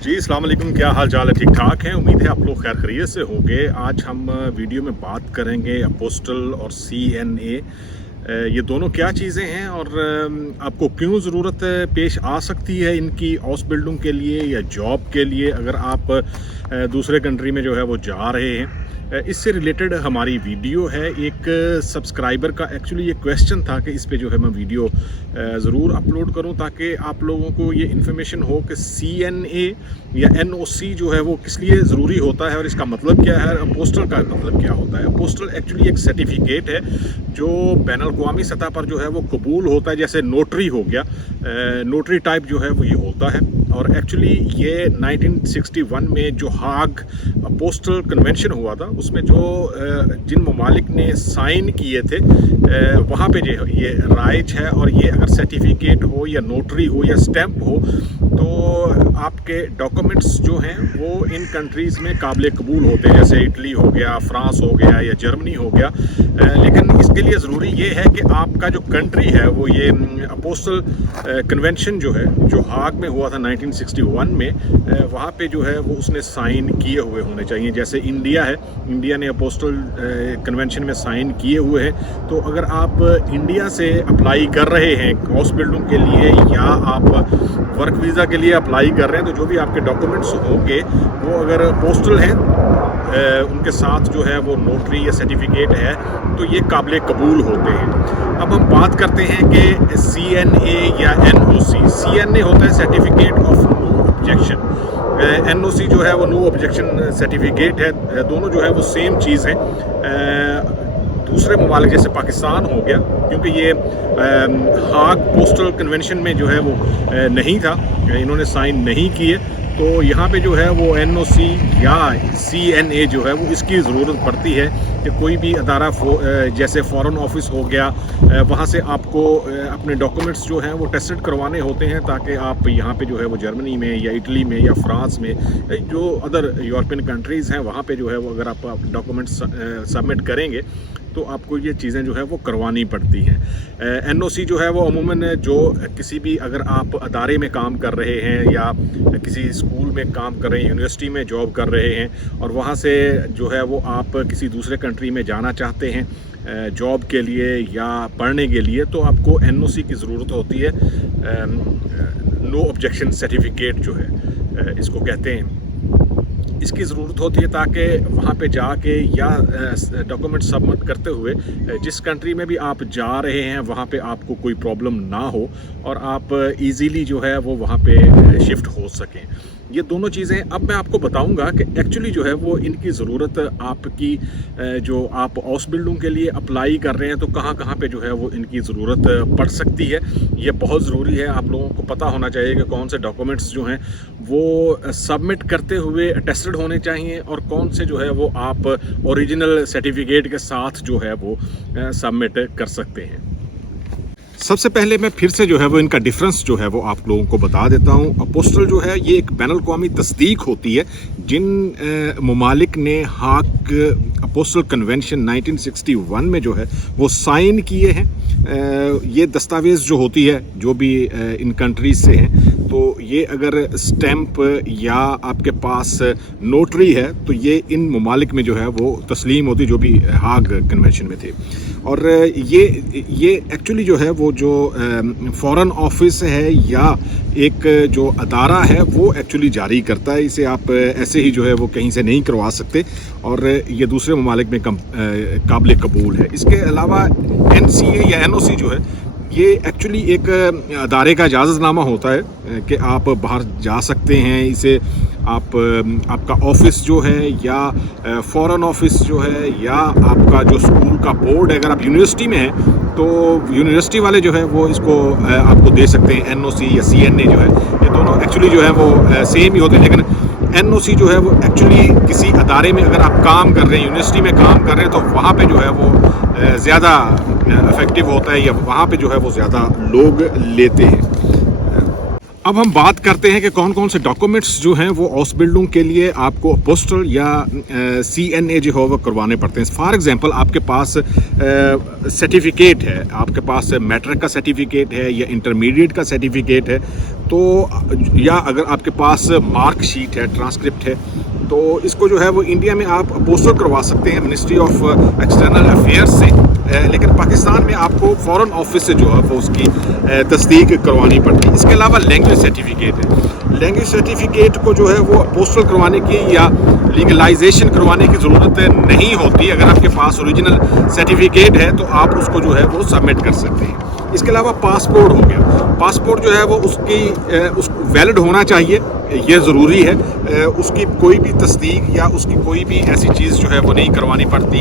जी, अस्सलाम वालेकुम। क्या हाल चाल है? ठीक ठाक हैं। उम्मीद है आप लोग खैर खैरियत से होंगे। आज हम वीडियो में बात करेंगे अपोस्टल और CNA। ये दोनों क्या चीज़ें हैं और आपको क्यों ज़रूरत पेश आ सकती है इनकी हाउस बिल्डिंग के लिए या जॉब के लिए, अगर आप दूसरे कंट्री में जो है वो जा रहे हैं। इससे रिलेटेड हमारी वीडियो है। एक सब्सक्राइबर का एक्चुअली ये क्वेश्चन था कि इस पे जो है मैं वीडियो ज़रूर अपलोड करूं ताकि आप लोगों को ये इन्फॉर्मेशन हो कि CNA या NOC जो है वो किस लिए ज़रूरी होता है और इसका मतलब क्या है। अपोस्टल का मतलब क्या होता है? अपोस्टल एक्चुअली एक सर्टिफिकेट है जो बैनुल-अक़वामी सतह पर जो है वो कबूल होता है। जैसे नोटरी हो गया, नोटरी टाइप जो है वो ये होता है। और एक्चुअली ये 1961 में जो हाग अपोस्टल कन्वेंशन हुआ था उसमें जो जिन ममालिक ने साइन किए थे वहाँ पे जो ये राइज है। और ये अगर सर्टिफिकेट हो या नोटरी हो या स्टैम्प हो तो आपके डॉक्यूमेंट्स जो हैं वो इन कंट्रीज़ में काबिल कबूल होते हैं। जैसे इटली हो गया, फ्रांस हो गया या जर्मनी हो गया। लेकिन इसके लिए ज़रूरी ये है कि आपका जो कंट्री है वो ये अपोस्टल कन्वेंशन जो है जो हाग में हुआ था 1961 में, वहाँ पे जो है वो उसने साइन किए हुए होने चाहिए। जैसे इंडिया है, इंडिया ने अपोस्टल कन्वेंशन में साइन किए हुए हैं। तो अगर आप इंडिया से अप्लाई कर रहे हैं हाउस बिल्डिंग के लिए या आप वर्क वीज़ा के लिए अप्लाई कर रहे हैं, तो जो भी आपके डॉक्यूमेंट्स होंगे वो अगर अपोस्टल हैं उनके साथ जो है वो नोटरी या सर्टिफिकेट है तो ये काबिल कबूल होते हैं। अब हम बात करते हैं कि CNA या NOC। CNA होता है certificate of no objection, NOC जो है वो नो ऑब्जेक्शन सर्टिफिकेट है। दोनों जो है वो सेम चीज़ है। दूसरे ममालिक जैसे पाकिस्तान हो गया, क्योंकि ये हाग पोस्टल कन्वेंशन में जो है वो नहीं था, इन्होंने साइन नहीं किए, तो यहाँ पे जो है वो NOC या CNA जो है वो इसकी ज़रूरत पड़ती है कि कोई भी अदारा जैसे फ़ॉरेन ऑफिस हो गया, वहाँ से आपको अपने डॉक्यूमेंट्स जो हैं वो टेस्टेड करवाने होते हैं ताकि आप यहाँ पे जो है वो जर्मनी में या इटली में या फ्रांस में जो अदर यूरोपियन कंट्रीज़ हैं वहाँ पे जो है वो अगर आप डॉक्यूमेंट्स सबमिट करेंगे तो आपको ये चीज़ें जो है वो करवानी पड़ती हैं। NOC जो है वो अमूमन जो किसी भी अगर आप अदारे में काम कर रहे हैं या किसी स्कूल में काम कर रहे हैं, यूनिवर्सिटी में जॉब कर रहे हैं और वहाँ से जो है वो आप किसी दूसरे कंट्री में जाना चाहते हैं जॉब के लिए या पढ़ने के लिए, तो आपको NOC की ज़रूरत होती है। नो ऑब्जेक्शन सर्टिफिकेट जो है इसको कहते हैं, इसकी ज़रूरत होती है ताकि वहाँ पे जाके या डॉक्यूमेंट सबमिट करते हुए जिस कंट्री में भी आप जा रहे हैं वहाँ पे आपको कोई प्रॉब्लम ना हो और आप इजीली जो है वो वहाँ पे शिफ्ट हो सकें। ये दोनों चीज़ें अब मैं आपको बताऊंगा कि एक्चुअली जो है वो इनकी ज़रूरत आपकी जो आप हाउस बिल्डिंग के लिए अप्लाई कर रहे हैं तो कहाँ कहाँ पे जो है वो इनकी ज़रूरत पड़ सकती है। ये बहुत ज़रूरी है, आप लोगों को पता होना चाहिए कि कौन से डॉक्यूमेंट्स जो हैं वो सबमिट करते हुए टेस्टेड होने चाहिए और कौन से जो है वो आप ओरिजिनल सर्टिफिकेट के साथ जो है वो सबमिट कर सकते हैं। सबसे पहले मैं फिर से जो है वो इनका डिफरेंस जो है वो आप लोगों को बता देता हूँ। अपोस्टल जो है ये एक बैनुल-अक़वामी तस्दीक होती है जिन ममालिक ने हाग अपोस्टल कन्वेंशन 1961 में जो है वो साइन किए हैं। ये दस्तावेज़ जो होती है जो भी इन कंट्रीज से हैं, तो ये अगर स्टैम्प या आपके पास नोटरी है तो ये इन ममालिक में जो है वो तस्लीम होती जो भी हाग कन्वेंशन में थे। और ये एक्चुअली जो है वो जो फॉरेन ऑफिस है या एक जो अदारा है वो एक्चुअली जारी करता है, इसे आप ऐसे ही जो है वो कहीं से नहीं करवा सकते और ये दूसरे ममालिक में काबिल कबूल है। इसके अलावा NCA या NOC जो है ये एक्चुअली एक अदारे का इजाज़तनामा होता है कि आप बाहर जा सकते हैं। इसे आपका ऑफिस जो है या फॉरेन ऑफिस जो है या आपका जो स्कूल का बोर्ड है, अगर आप यूनिवर्सिटी में हैं तो यूनिवर्सिटी वाले जो है वो इसको आपको दे सकते हैं। NOC या CNA जो है ये दोनों एक्चुअली जो है वो सेम ही होते हैं, लेकिन NOC जो है वो एक्चुअली किसी अदारे में अगर आप काम कर रहे हैं, यूनिवर्सिटी में काम कर रहे हैं, तो वहाँ पे जो है वो ज़्यादा इफ़ेक्टिव होता है या वहाँ पे जो है वो ज़्यादा लोग लेते हैं। अब हम बात करते हैं कि कौन कौन से डॉक्यूमेंट्स जो हैं वो ऑसबिल्डिंग के लिए आपको पोस्टल या CNA जो है वो करवाने पड़ते हैं। फॉर एग्जांपल आपके पास सर्टिफिकेट है, आपके पास मैट्रिक का सर्टिफिकेट है या इंटरमीडिएट का सर्टिफिकेट है, तो या अगर आपके पास मार्कशीट है, ट्रांसक्रिप्ट है, तो इसको जो है वो इंडिया में आप पोस्टल करवा सकते हैं मिनिस्ट्री ऑफ एक्सटर्नल अफेयर्स से, लेकिन पाकिस्तान में आपको फॉरेन ऑफिस से जो है वो उसकी तस्दीक करवानी पड़ती है। इसके अलावा लैंग्वेज सर्टिफिकेट है, लैंग्वेज सर्टिफिकेट को जो है वो पोस्टल करवाने की या लीगलाइजेशन करवाने की ज़रूरत नहीं होती। अगर आपके पास ओरिजिनल सर्टिफिकेट है तो आप उसको जो है वो सबमिट कर सकते हैं। इसके अलावा पासपोर्ट हो गया, पासपोर्ट जो है वो उसको वैलिड होना चाहिए, ये ज़रूरी है। उसकी कोई भी तस्दीक या उसकी कोई भी ऐसी चीज़ जो है वो नहीं करवानी पड़ती,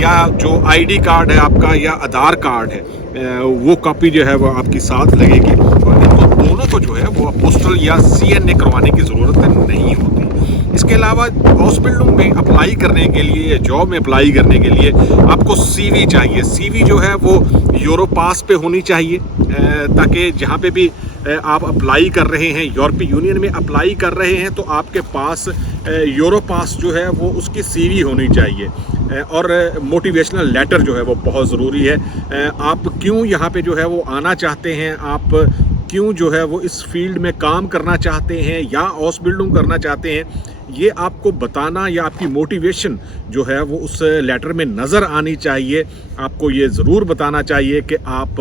या जो ID कार्ड है आपका या आधार कार्ड है वो कॉपी जो है वो आपकी साथ लगेगी, और इनको दोनों को जो है वो पोस्टल या CNA करवाने की ज़रूरत नहीं होती। इसके अलावा हॉस्पिटलों में अप्लाई करने के लिए, जॉब में अप्लाई करने के लिए आपको CV चाहिए। CV जो है वो यूरोपास पे होनी चाहिए, ताकि जहाँ पे भी आप अप्लाई कर रहे हैं, यूरोपीय यूनियन में अप्लाई कर रहे हैं, तो आपके पास यूरोपास जो है वो उसकी CV होनी चाहिए। और मोटिवेशनल लेटर जो है वो बहुत ज़रूरी है। आप क्यों यहाँ पे जो है वो आना चाहते हैं, आप क्यों जो है वो इस फील्ड में काम करना चाहते हैं या हॉस्पिटलिंग करना चाहते हैं, ये आपको बताना या आपकी मोटिवेशन जो है वो उस लेटर में नज़र आनी चाहिए। आपको ये ज़रूर बताना चाहिए कि आप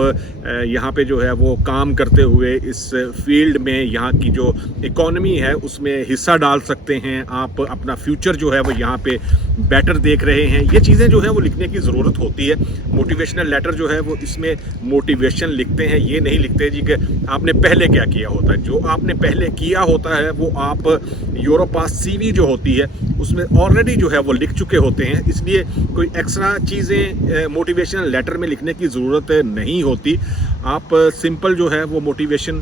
यहाँ पे जो है वो काम करते हुए इस फील्ड में यहाँ की जो इकोनॉमी है उसमें हिस्सा डाल सकते हैं, आप अपना फ्यूचर जो है वो यहाँ पे बेटर देख रहे हैं। ये चीज़ें जो है वो लिखने की ज़रूरत होती है। मोटिवेशनल लेटर जो है वो इसमें मोटिवेशन लिखते हैं, ये नहीं लिखते जी कि आपने पहले क्या किया होता है। जो आपने पहले किया होता है वो आप यूरोपास CV जो होती है उसमें ऑलरेडी जो है वो लिख चुके होते हैं, इसलिए कोई एक्स्ट्रा चीज़ें मोटिवेशनल लेटर में लिखने की ज़रूरत नहीं होती। आप सिंपल जो है वो मोटिवेशन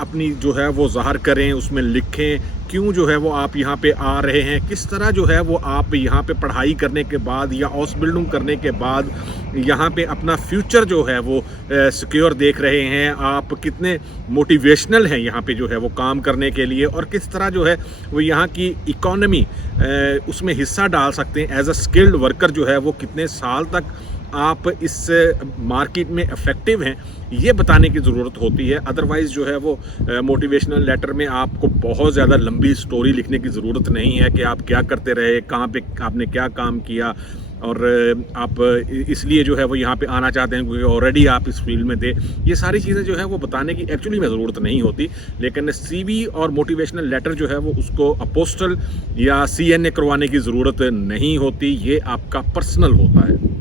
अपनी जो है वो ज़ाहिर करें, उसमें लिखें क्यों जो है वो आप यहाँ पे आ रहे हैं, किस तरह जो है वो आप यहाँ पे पढ़ाई करने के बाद या हॉस्पिटलिंग करने के बाद यहाँ पे अपना फ्यूचर जो है वो सिक्योर देख रहे हैं, आप कितने मोटिवेशनल हैं यहाँ पे जो है वो काम करने के लिए, और किस तरह जो है वो यहाँ की इकोनॉमी उसमें हिस्सा डाल सकते हैं। एज अ स्किल्ड वर्कर जो है वो कितने साल तक आप इस मार्केट में इफ़ेक्टिव हैं, ये बताने की ज़रूरत होती है। अदरवाइज़ जो है वो मोटिवेशनल लेटर में आपको बहुत ज़्यादा लंबी स्टोरी लिखने की ज़रूरत नहीं है कि आप क्या करते रहे, कहाँ पे आपने क्या काम किया, और आप इसलिए जो है वो यहाँ पे आना चाहते हैं क्योंकि ऑलरेडी आप इस फील्ड में थे। ये सारी चीज़ें जो है वो बताने की एक्चुअली में ज़रूरत नहीं होती, लेकिन CV और मोटिवेशनल लेटर जो है वो उसको अपोस्टल या CNA करवाने की ज़रूरत नहीं होती, ये आपका पर्सनल होता है।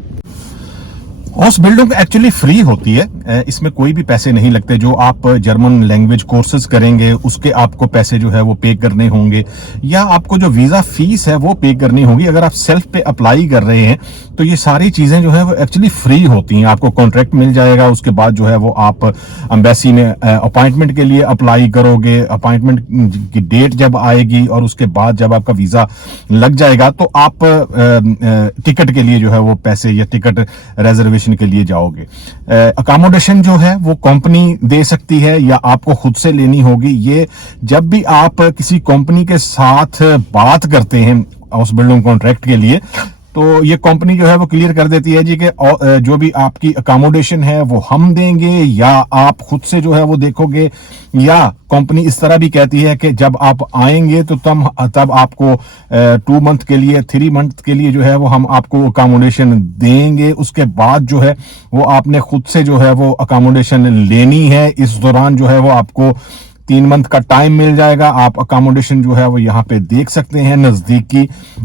हॉस्पिटलिंग एक्चुअली फ्री होती है, इसमें कोई भी पैसे नहीं लगते। जो आप जर्मन लैंग्वेज कोर्सेज करेंगे उसके आपको पैसे जो है वो पे करने होंगे, या आपको जो वीज़ा फीस है वो पे करनी होगी। अगर आप सेल्फ पे अप्लाई कर रहे हैं तो ये सारी चीज़ें जो है वो एक्चुअली फ्री होती हैं। आपको कॉन्ट्रैक्ट मिल जाएगा, उसके बाद जो है वो आप एम्बेसी में अपॉइंटमेंट के लिए अप्लाई करोगे। अपॉइंटमेंट की डेट जब आएगी और उसके बाद जब आपका वीज़ा लग जाएगा तो आप टिकट के लिए जो है वो पैसे या टिकट रिजर्वेशन के लिए जाओगे। अकोमोडेशन जो है वो कंपनी दे सकती है या आपको खुद से लेनी होगी। ये जब भी आप किसी कंपनी के साथ बात करते हैं हॉस्पिटलिंग कॉन्ट्रैक्ट के लिए, तो ये कंपनी जो है वो क्लियर कर देती है जी कि जो भी आपकी अकोमोडेशन है वो हम देंगे या आप खुद से जो है वो देखोगे, या कंपनी इस तरह भी कहती है कि जब आप आएंगे तो तब आपको 2 मंथ के लिए 3 मंथ के लिए जो है वो हम आपको अकोमोडेशन देंगे। उसके बाद जो है वो आपने खुद से जो है वो अकोमोडेशन लेनी है। इस दौरान जो है वो आपको 3 मंथ का टाइम मिल जाएगा। आप अकोमोडेशन जो है वो यहाँ पे देख सकते हैं नज़दीकी,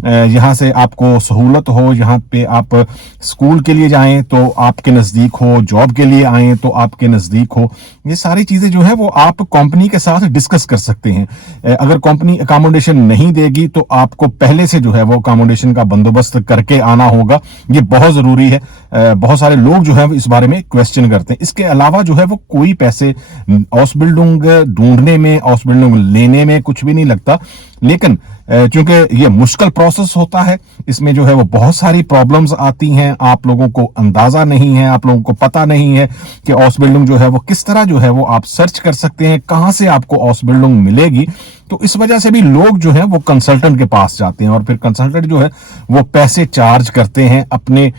यहाँ से आपको सहूलत हो। यहाँ पे आप स्कूल के लिए जाएं तो आपके नज़दीक हो, जॉब के लिए आएं तो आपके नज़दीक हो। ये सारी चीज़ें जो है वो आप कंपनी के साथ डिस्कस कर सकते हैं। अगर कंपनी अकोमोडेशन नहीं देगी तो आपको पहले से जो है वो अकोमोडेशन का बंदोबस्त करके आना होगा। ये बहुत ज़रूरी है। बहुत सारे लोग जो है इस बारे में क्वेश्चन करते हैं। इसके अलावा जो है वो कोई पैसे हॉस्पिटलिंग ढूंढने में, हॉस्पिटलिंग लेने में कुछ भी नहीं लगता। लेकिन चूंकि ये मुश्किल प्रोसेस होता है, इसमें जो है वो बहुत सारी प्रॉब्लम्स आती हैं, आप लोगों को अंदाजा नहीं है, आप लोगों को पता नहीं है कि ऑस बिल्डिंग जो है वो किस तरह जो है वो आप सर्च कर सकते हैं, कहां से आपको ऑस बिल्डिंग मिलेगी। तो इस वजह से भी लोग जो है वो कंसल्टेंट के पास जाते हैं और फिर कंसल्टेंट जो है वो पैसे चार्ज करते हैं अपने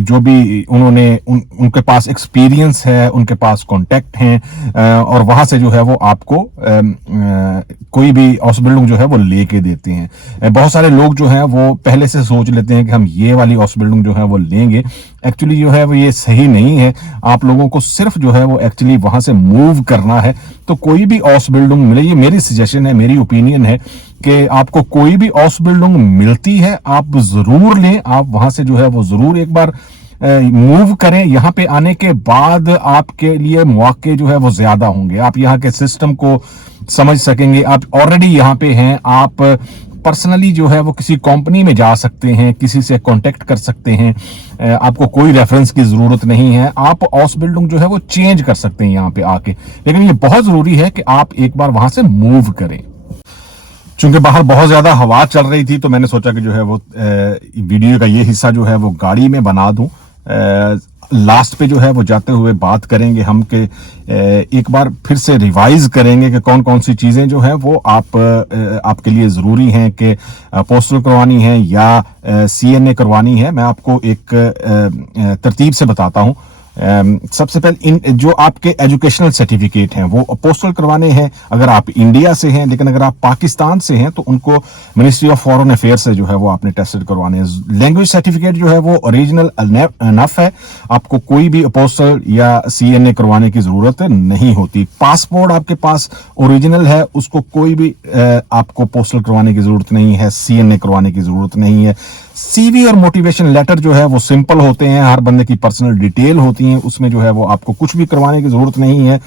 जो भी उनके पास एक्सपीरियंस है, उनके पास कॉन्टेक्ट हैं, और वहां से जो है वो आपको कोई भी हाउस बिल्डिंग जो है वो लेके देते हैं। बहुत सारे लोग जो है वो पहले से सोच लेते हैं कि हम ये वाली हाउस बिल्डिंग जो है वो लेंगे। एक्चुअली जो है वो ये सही नहीं है। आप लोगों को सिर्फ जो है वो एक्चुअली वहां से मूव करना है। तो कोई भी हाउस बिल्डिंग मिले, ये मेरी सजेशन है, मेरी ओपिनियन है कि आपको कोई भी हाउस बिल्डिंग मिलती है आप जरूर लें। आप वहां से जो है वो जरूर एक बार मूव करें। यहाँ पे आने के बाद आपके लिए मौके जो है वो ज्यादा होंगे, आप यहाँ के सिस्टम को समझ सकेंगे। आप ऑलरेडी यहाँ पे हैं, आप पर्सनली जो है वो किसी कंपनी में जा सकते हैं, किसी से कांटेक्ट कर सकते हैं, आपको कोई रेफरेंस की जरूरत नहीं है। आप हाउस बिल्डिंग जो है वो चेंज कर सकते हैं यहाँ पे आके, लेकिन ये बहुत जरूरी है कि आप एक बार वहां से मूव करें। चूंकि बाहर बहुत ज्यादा हवा चल रही थी तो मैंने सोचा कि जो है वो वीडियो का ये हिस्सा जो है वो गाड़ी में बना दूं। लास्ट पे जो है वो जाते हुए बात करेंगे हम कि एक बार फिर से रिवाइज करेंगे कि कौन कौन सी चीजें जो है वो आपके लिए जरूरी हैं कि पोस्टल करवानी है या CNA करवानी है। मैं आपको एक तरतीब से बताता हूं। सबसे पहले जो आपके एजुकेशनल सर्टिफिकेट हैं वो पोस्टल करवाने हैं अगर आप इंडिया से हैं, लेकिन अगर आप पाकिस्तान से हैं तो उनको मिनिस्ट्री ऑफ फॉरेन अफेयर्स से जो है वो आपने टेस्टेड करवाने हैं। लैंग्वेज सर्टिफिकेट जो है वो ओरिजिनल अनफ है, आपको कोई भी पोस्टल या CNA करवाने की जरूरत नहीं होती। पासपोर्ट आपके पास ओरिजिनल है, उसको कोई भी आपको पोस्टल करवाने की जरूरत नहीं है, CNA करवाने की जरूरत नहीं है। CV और मोटिवेशन लेटर जो है वो सिंपल होते हैं, हर बंदे की पर्सनल डिटेल होती है, उसमें जो है वो आपको कुछ भी करवाने की जरूरत नहीं है।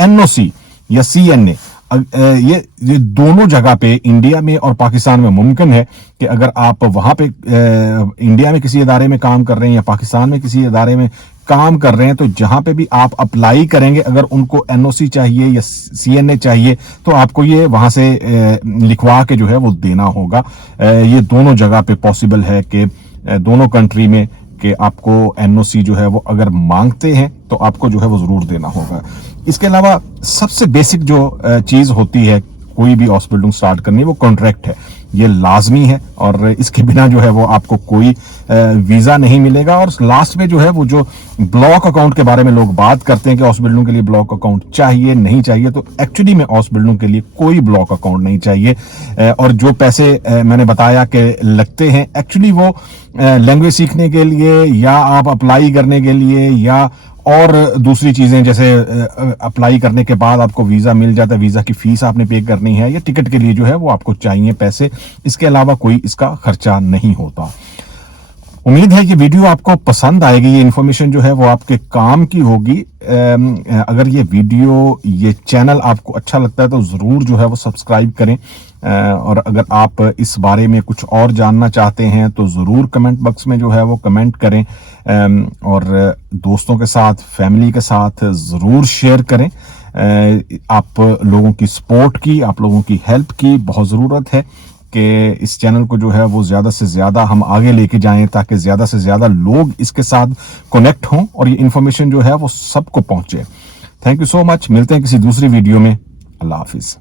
NOC या CNA ये दोनों जगह पे इंडिया में और पाकिस्तान में मुमकिन है कि अगर आप वहां पे इंडिया में किसी इदारे में काम कर रहे हैं या पाकिस्तान में किसी इदारे में काम कर रहे हैं तो जहां पे भी आप अप्लाई करेंगे अगर उनको NOC चाहिए या CNA चाहिए तो आपको ये वहां से लिखवा के जो है वो देना होगा। ये दोनों जगह पे पॉसिबल है कि दोनों कंट्री में कि आपको NOC जो है वो अगर मांगते हैं तो आपको जो है वो जरूर देना होगा। इसके अलावा सबसे बेसिक जो चीज होती है कोई भी हाउस बिल्डिंग स्टार्ट करनी वो कॉन्ट्रैक्ट है, ये लाजमी है और इसके बिना जो है वो आपको कोई वीजा नहीं मिलेगा। और लास्ट में जो है वो जो ब्लॉक अकाउंट के बारे में लोग बात करते हैं कि हाउस बिल्डिंग के लिए ब्लॉक अकाउंट चाहिए नहीं चाहिए, तो एक्चुअली में हाउस बिल्डिंग के लिए कोई ब्लॉक अकाउंट नहीं चाहिए। और जो पैसे मैंने बताया कि लगते हैं एक्चुअली वो लैंग्वेज सीखने के लिए या आप अप्लाई करने के लिए या और दूसरी चीजें जैसे अप्लाई करने के बाद आपको वीजा मिल जाता है, वीजा की फीस आपने पे करनी है या टिकट के लिए जो है वो आपको चाहिए पैसे, इसके अलावा कोई इसका खर्चा नहीं होता। उम्मीद है कि वीडियो आपको पसंद आएगी, ये इन्फॉर्मेशन जो है वो आपके काम की होगी। अगर ये वीडियो ये चैनल आपको अच्छा लगता है तो जरूर जो है वो सब्सक्राइब करें, और अगर आप इस बारे में कुछ और जानना चाहते हैं तो जरूर कमेंट बॉक्स में जो है वो कमेंट करें, और दोस्तों के साथ फैमिली के साथ जरूर शेयर करें। आप लोगों की सपोर्ट की, आप लोगों की हेल्प की बहुत ज़रूरत है कि इस चैनल को जो है वो ज़्यादा से ज़्यादा हम आगे लेके जाएं ताकि ज़्यादा से ज़्यादा लोग इसके साथ कनेक्ट हों और ये इन्फॉर्मेशन जो है वो सबको पहुंचे। थैंक यू सो मच, मिलते हैं किसी दूसरी वीडियो में। अल्लाह हाफिज़।